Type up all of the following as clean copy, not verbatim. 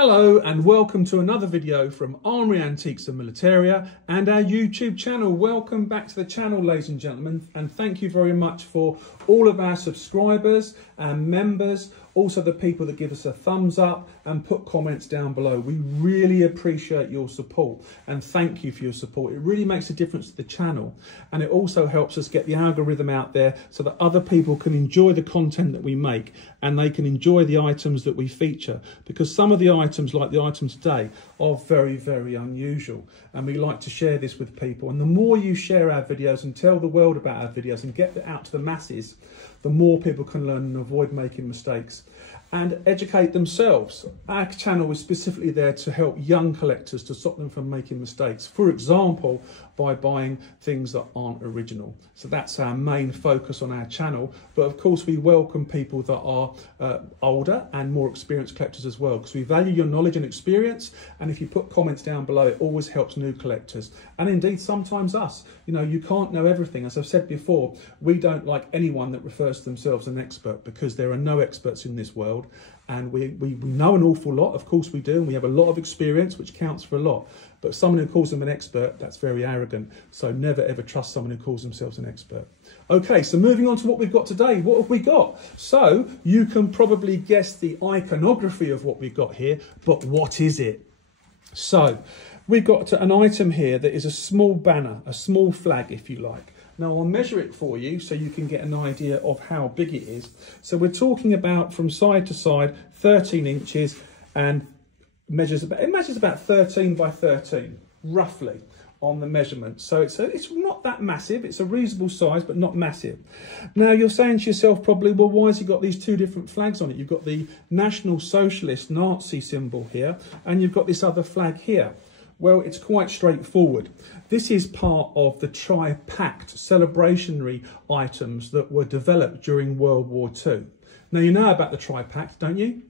Hello and welcome to another video from Armoury Antiques and Militaria and our YouTube channel. Welcome back to the channel, ladies and gentlemen, and thank you very much for all of our subscribers and members, also the people that give us a thumbs up and put comments down below. We really appreciate your support and thank you for your support. It really makes a difference to the channel, and it also helps us get the algorithm out there so that other people can enjoy the content that we make and they can enjoy the items that we feature, because some of the items, like the items today, are very, very unusual, and we like to share this with people. And the more you share our videos and tell the world about our videos and get it out to the masses, the more people can learn and avoid making mistakes and educate themselves. Our channel is specifically there to help young collectors, to stop them from making mistakes. For example, by buying things that aren't original. So that's our main focus on our channel. But of course, we welcome people that are older and more experienced collectors as well, because we value your knowledge and experience. And if you put comments down below, it always helps new collectors. And indeed, sometimes us. You know, you can't know everything. As I've said before, we don't like anyone that refers to themselves as an expert, because there are no experts in this world. And we know an awful lot, of course we do, and we have a lot of experience, which counts for a lot. But someone who calls them an expert, that's very arrogant. So never ever trust someone who calls themselves an expert. Okay, so moving on to what we've got today. What have we got? So you can probably guess the iconography of what we've got here, but what is it? So we've got an item here that is a small banner, a small flag, if you like. Now I'll measure it for you so you can get an idea of how big it is. So we're talking about, from side to side, 13 inches, and it measures about 13 by 13, roughly, on the measurement. So it's not that massive. It's a reasonable size, but not massive. Now you're saying to yourself probably, well, why has it got these two different flags on it? You've got the National Socialist Nazi symbol here, and you've got this other flag here. Well, it's quite straightforward. This is part of the Tripartite celebrationary items that were developed during World War II. Now, you know about the Tripartite, don't you?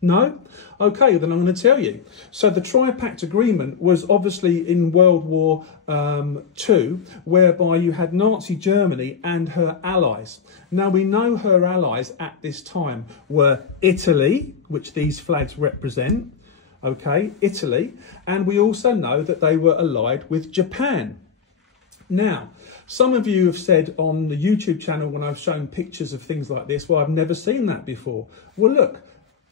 No? Okay, then I'm going to tell you. So the Tripartite agreement was obviously in World War II, whereby you had Nazi Germany and her allies. Now, we know her allies at this time were Italy, which these flags represent. Okay, Italy, and we also know that they were allied with Japan. Now, some of you have said on the YouTube channel when I've shown pictures of things like this, well, I've never seen that before. Well, look,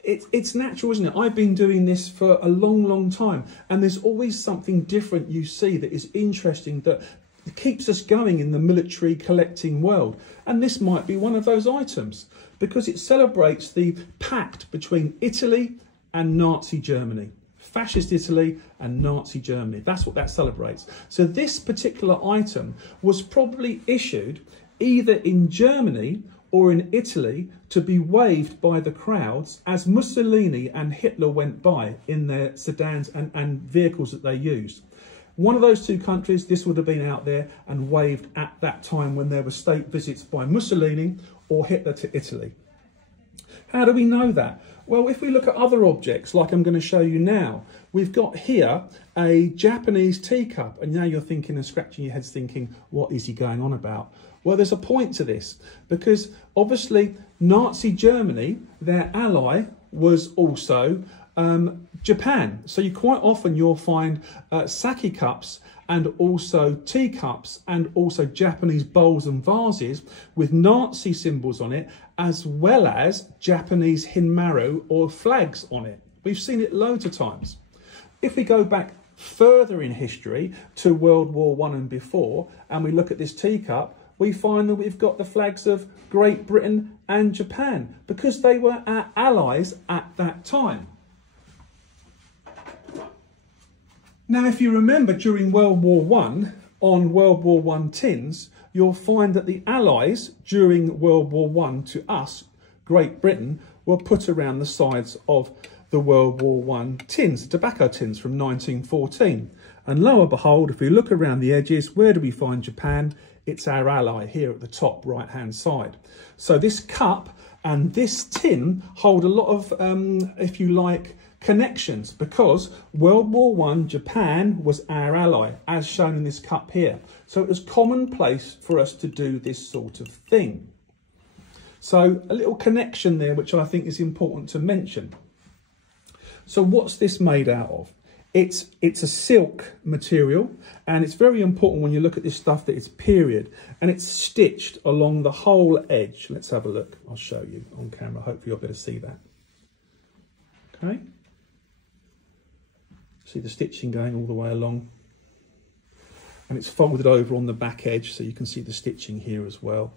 it's natural, isn't it? I've been doing this for a long, long time, and there's always something different you see that is interesting, that keeps us going in the military collecting world. And this might be one of those items, because it celebrates the pact between Italy and Nazi Germany, fascist Italy and Nazi Germany. That's what that celebrates. So this particular item was probably issued either in Germany or in Italy to be waved by the crowds as Mussolini and Hitler went by in their sedans and vehicles that they used. One of those two countries, this would have been out there and waved at that time when there were state visits by Mussolini or Hitler to Italy. How do we know that? Well, if we look at other objects, like I'm going to show you now, we've got here a Japanese teacup. And now you're thinking and scratching your heads thinking, what is he going on about? Well, there's a point to this, because obviously Nazi Germany, their ally, was also Japan. So quite often you'll find sake cups and also teacups and also Japanese bowls and vases with Nazi symbols on it, as well as Japanese hinmaru or flags on it. We've seen it loads of times. If we go back further in history to World War I and before, and we look at this teacup, we find that we've got the flags of Great Britain and Japan, because they were our allies at that time. Now, if you remember during World War I, on World War I tins, you'll find that the Allies during World War I to us, Great Britain, were put around the sides of the World War I tins, tobacco tins from 1914. And lo and behold, if we look around the edges, where do we find Japan? It's our ally here at the top right-hand side. So this cup and this tin hold a lot of, if you like, connections, because World War I, Japan was our ally, as shown in this cup here. So it was commonplace for us to do this sort of thing. So a little connection there, which I think is important to mention. So what's this made out of? It's a silk material, and it's very important when you look at this stuff that it's period, and it's stitched along the whole edge. Let's have a look. I'll show you on camera. Hopefully you'll be able to see that. Okay. See the stitching going all the way along. And it's folded over on the back edge, so you can see the stitching here as well.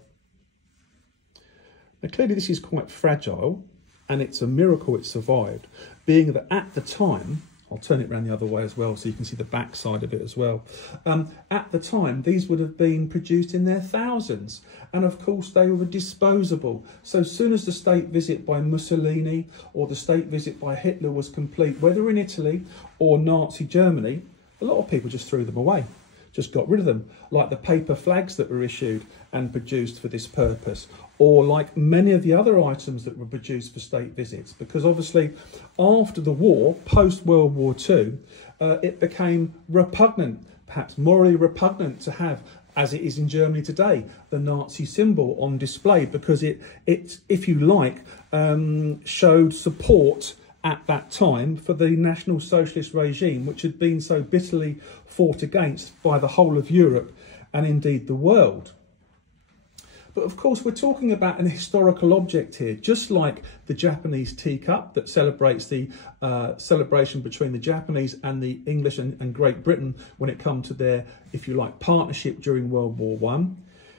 Now clearly this is quite fragile, and it's a miracle it survived, being that at the time, I'll turn it around the other way as well so you can see the back side of it as well. At the time, these would have been produced in their thousands. And of course, they were disposable. So as soon as the state visit by Mussolini or the state visit by Hitler was complete, whether in Italy or Nazi Germany, a lot of people just threw them away, just got rid of them, like the paper flags that were issued and produced for this purpose, or like many of the other items that were produced for state visits, because obviously after the war, post-World War II, it became repugnant, perhaps morally repugnant to have, as it is in Germany today, the Nazi symbol on display, because it if you like, showed support at that time for the National Socialist regime, which had been so bitterly fought against by the whole of Europe and indeed the world. But of course, we're talking about an historical object here, just like the Japanese teacup that celebrates the celebration between the Japanese and the English and Great Britain when it comes to their, if you like, partnership during World War I.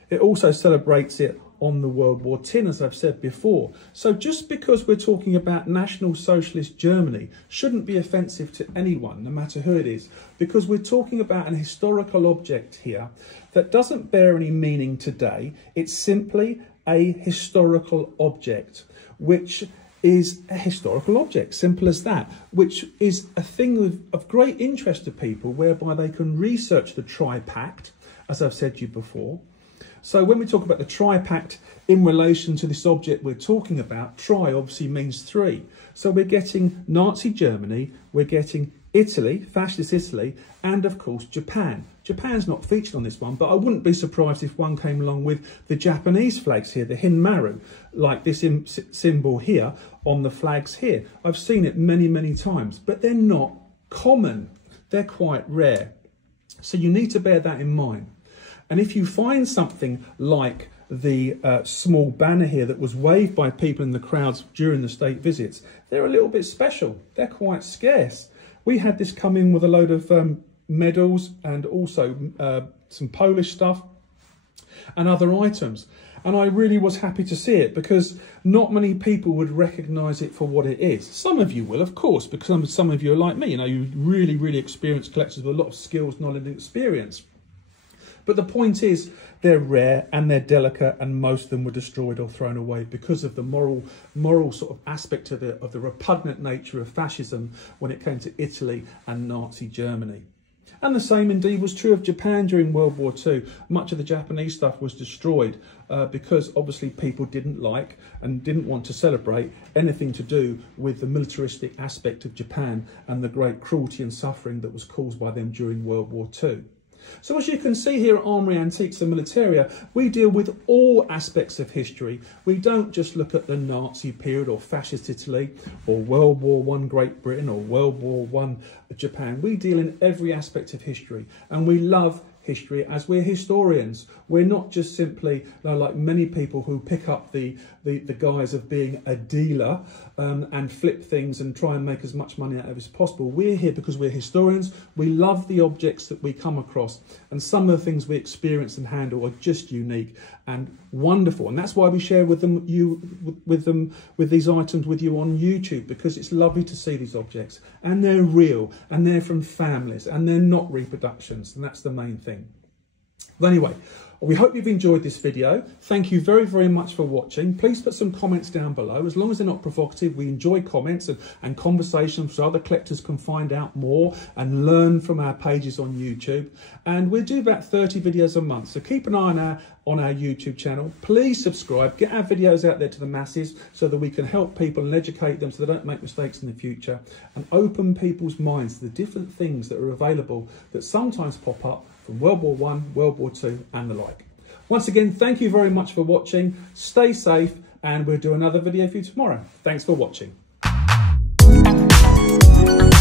It also celebrates it on the World War Tin, as I've said before. So just because we're talking about National Socialist Germany shouldn't be offensive to anyone, no matter who it is, because we're talking about an historical object here that doesn't bear any meaning today. It's simply a historical object, which is a historical object, simple as that, which is a thing of great interest to people, whereby they can research the Tripartite, as I've said to you before. So when we talk about the Tripartite in relation to this object we're talking about, tri obviously means three. So we're getting Nazi Germany, we're getting Italy, fascist Italy, and of course Japan. Japan's not featured on this one, but I wouldn't be surprised if one came along with the Japanese flags here, the Hinmaru, like this symbol here on the flags here. I've seen it many, many times, but they're not common. They're quite rare. So you need to bear that in mind. And if you find something like the small banner here that was waved by people in the crowds during the state visits, they're a little bit special. They're quite scarce. We had this come in with a load of medals and also some Polish stuff and other items. And I really was happy to see it, because not many people would recognise it for what it is. Some of you will, of course, because some of you are like me. You know, you're really, really experienced collectors with a lot of skills, knowledge and experience. But the point is, they're rare and they're delicate, and most of them were destroyed or thrown away because of the moral sort of aspect of the repugnant nature of fascism when it came to Italy and Nazi Germany. And the same indeed was true of Japan during World War II. Much of the Japanese stuff was destroyed because obviously people didn't like and didn't want to celebrate anything to do with the militaristic aspect of Japan and the great cruelty and suffering that was caused by them during World War II. So as you can see here at Armoury Antiques and Militaria, we deal with all aspects of history. We don't just look at the Nazi period or fascist Italy or World War I Great Britain or World War I Japan. We deal in every aspect of history, and we love history as we're historians. We're not just simply like many people who pick up the guise of being a dealer and flip things and try and make as much money out of it as possible. We're here because we're historians. We love the objects that we come across, and some of the things we experience and handle are just unique and wonderful, and that's why we share with these items with you on YouTube, because it's lovely to see these objects, and they're real, and they're from families, and they're not reproductions, and that's the main thing. But anyway, we hope you've enjoyed this video. Thank you very, very much for watching. Please put some comments down below. As long as they're not provocative, we enjoy comments and conversations so other collectors can find out more and learn from our pages on YouTube. And we do about 30 videos a month, so keep an eye on our YouTube channel. Please subscribe, get our videos out there to the masses so that we can help people and educate them so they don't make mistakes in the future, and open people's minds to the different things that are available that sometimes pop up from World War I, World War II and the like. Once again, thank you very much for watching. Stay safe, and we'll do another video for you tomorrow. Thanks for watching. bye.